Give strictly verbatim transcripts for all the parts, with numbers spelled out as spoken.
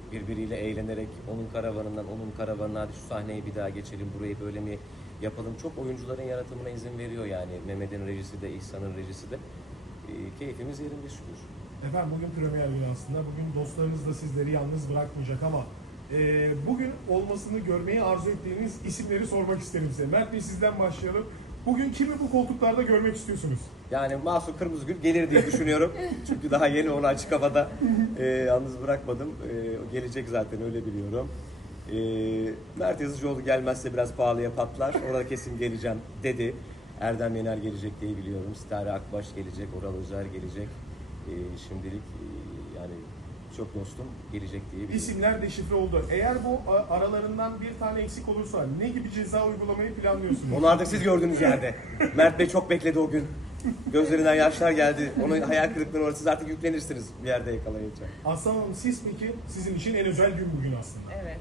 birbiriyle eğlenerek onun karavanından onun karavanına hadi şu sahneyi bir daha geçelim, burayı böyle mi yapalım. Çok oyuncuların yaratımına izin veriyor yani. Mehmet'in rejisi de, İhsan'ın rejisi de. E, keyfimiz yerinde şükür. Efendim bugün premier gün aslında. Bugün dostlarınız da sizleri yalnız bırakmayacak ama e, bugün olmasını görmeyi arzu ettiğiniz isimleri sormak isterim size. Mert Bey sizden başlayalım. Bugün kimi bu koltuklarda görmek istiyorsunuz? Yani Mahsun Kırmızıgül gelir diye düşünüyorum. Çünkü daha yeni onu açık havada e, yalnız bırakmadım. E, o gelecek zaten, öyle biliyorum. E, Mert Yazıcıoğlu gelmezse biraz pahalıya patlar. Ona kesin geleceğim dedi. Erdem Yener gelecek diye biliyorum. Sitare Akbaş gelecek, Oral Özer gelecek. E, şimdilik e, yani çok dostum gelecek diye biliyorum. İsimler deşifre oldu. Eğer bu a- aralarından bir tane eksik olursa ne gibi ceza uygulamayı planlıyorsunuz? Onu artık siz gördüğünüz yerde. Mert Bey çok bekledi o gün. Gözlerinden yaşlar geldi. Onun hayal kırıklığına uğradı. Siz artık yüklenirsiniz bir yerde yakalayınca. Aslan Hanım siz peki, sizin için en özel gün bugün aslında. Evet.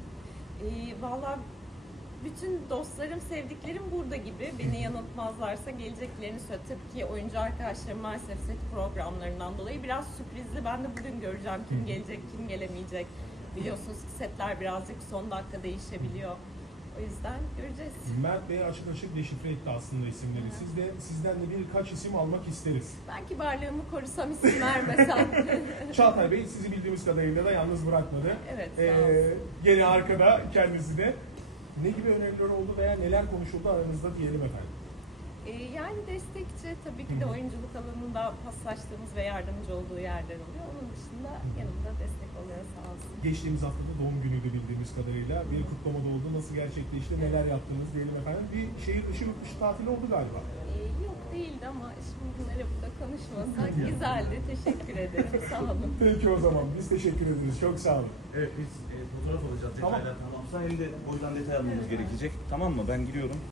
Ee, Valla bütün dostlarım, sevdiklerim burada gibi. Beni yanıltmazlarsa geleceklerini söyledi. Tabii ki oyuncu arkadaşlarım maalesef set programlarından dolayı biraz sürprizli. Ben de bugün göreceğim kim gelecek, kim gelemeyecek. Biliyorsunuz ki setler birazcık son dakika değişebiliyor. O yüzden göreceğiz. Mert Bey açık açık deşifre etti aslında isimleri. Siz de, sizden de birkaç isim almak isteriz. Ben kibarlığımı korusam, isim vermesem. Çağatay Bey sizi bildiğimiz kadarıyla da yalnız bırakmadı. Evet, sağ olsun. Ee, gene arkada kendisi de. Ne gibi öneriler oldu veya neler konuşuldu aranızda diyelim efendim. Ee, yani destekçi, tabii ki de oyunculuk alanında paslaştığımız ve yardımcı olduğu yerler oluyor. Onun dışında yanımda destek oluyor, sağ olsun. Geçtiğimiz haftada doğum günüydü bildiğimiz kadarıyla. Bir kutlamada oldu. Nasıl gerçekleşti, neler yaptınız diyelim efendim. Bir şehir dışı yurt dışı tatili oldu galiba. Ee, yok değildi ama şimdi bunları burada konuşmasak güzeldi. Teşekkür ederim, sağ olun. Peki o zaman biz teşekkür ederiz. Çok sağ olun. Evet, biz e, fotoğraf alacağız. Tamam. Detaylar tamamsa hem de o yüzden detay almamız gerekecek. Tamam mı? Ben gidiyorum.